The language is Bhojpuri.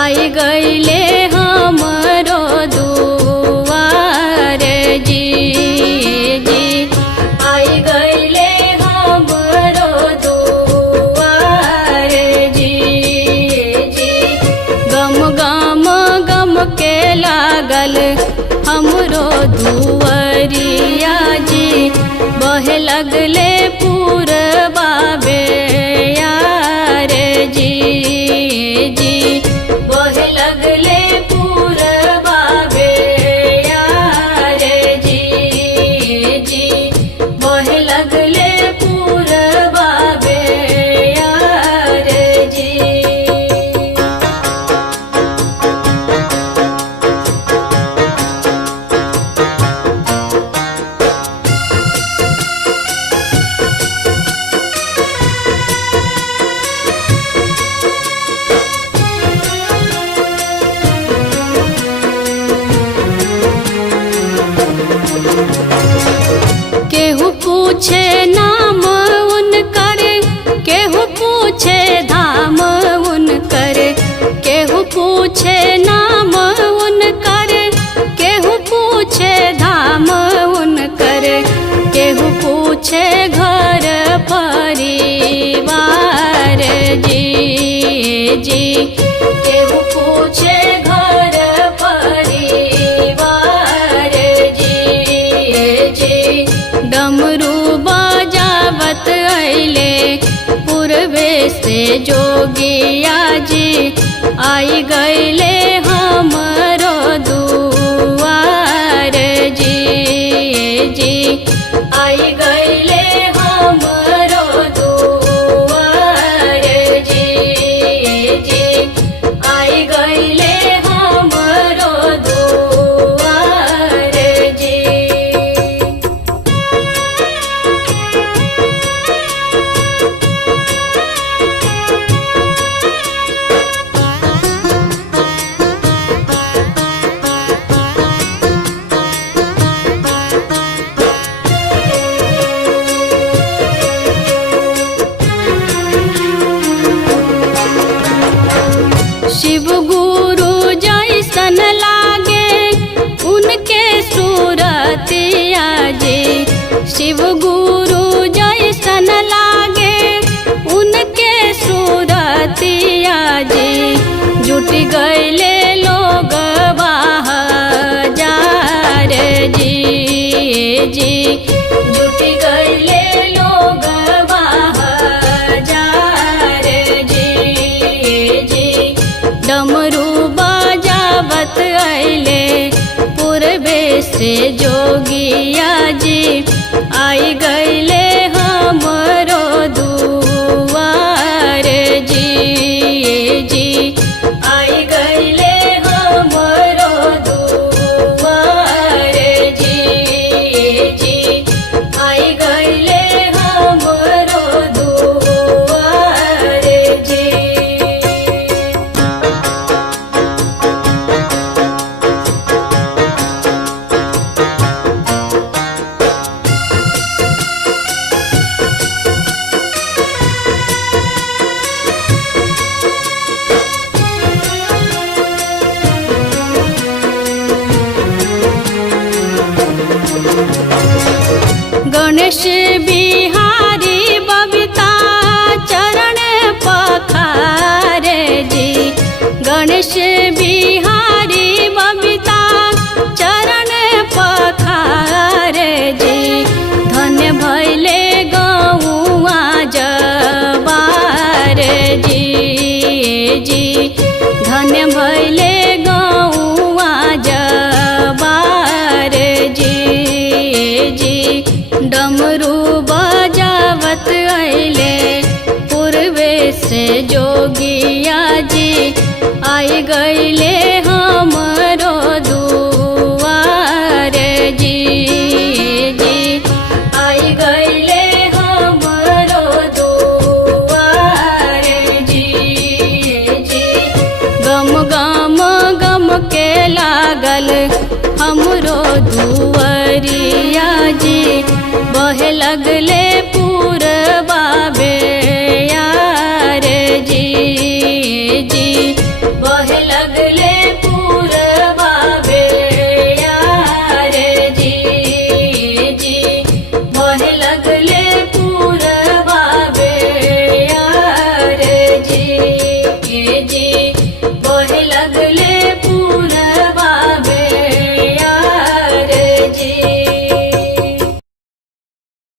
आई गईले हमरो दुआर जी आई गईले हमरो दुआर जी गम गम गम के लागल हमरो दुआरिया जी बहे लगले पूरबा बेयार जी बहे लगले पूरबा बेयार जी बहे लगले पूरबा बेयार जी। केहू पूछे नाम उनकर केहू पूछे धाम उनकर केहू पूछे नाम उनकर केहू पूछे धाम उनकर केहू पूछे घर परिवार जी केहू पूछे घर परिवार जी डमरू बजावत अइले पूर्वे से जोगिया जी आई गईले हमरो दुआर जी आई गईले हमरो दुआर जी आई गईले हमरो दुआर जी। शिव गुरु जैसन लागे उनके सूरतिया जी शिव गुरु जैसन लागे उनके सूरतिया जी जुट गईले लोग बाजार जी जुट गईले लोग बाजार जी डमरू बजावत अइले पूर्वे से जोगिया जी आई गईले हमरो दुआर जी आई गईले हमरो दुआर जी आई गईले हमरो दुआर जी। गणेश बिहारी बबीता चरण पखारे जी गणेश बिहारी बबीता चरण पखारे जी धन्य भैले गौआ जबार जी धन्य भैले गौआ जबार जी डमरू बजावत अइले पूर्वे से जोगिया जी आई गईले हमरो दुआर जी आई गईले हमरो दुआर जी गम गम गम के लागल हमरो दुआरिया जी बहे लगले